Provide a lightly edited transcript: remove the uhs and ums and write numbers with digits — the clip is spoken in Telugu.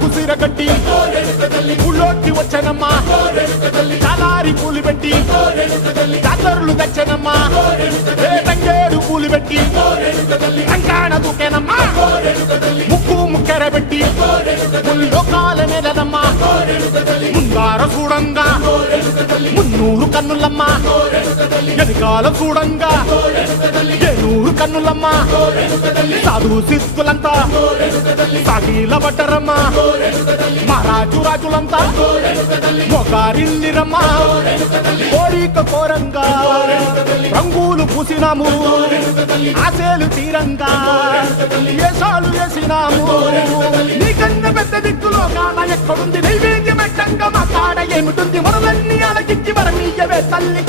కుసిర కట్టి ఊళ్ళోకి వచ్చనమ్మా చాలారి పూలు పెట్టి జాతరులు తెచ్చనమ్మా తంగేడు పూలు పెట్టి అంకాణ దూకేనమ్మా ముక్కు ముక్కెర పెట్టి లోకాల నెలనమ్మా ముందార చూడంగా మున్నూరు కన్నులమ్మా ఎనకాల చూడంగా ఏనూరు కన్నులమ్మా సాధు సిద్ధులంతా సాగిల పడ్డరమ్మా మహారాజు రాజులంతా మొగారిల్లిరమ్మా కోరిక కోరంగా రంగులు పూసినాము ఆశలు తీరంగా ఏసాలు వేసినాము నీకన్నా పెద్ద దిక్కులో కాన ఎక్కడుంది నైవేద్యం ఎట్టంగా మా కాడ ఏమిటుంది మనలన్నీ అలకిచ్చి వరమీయవే తల్లి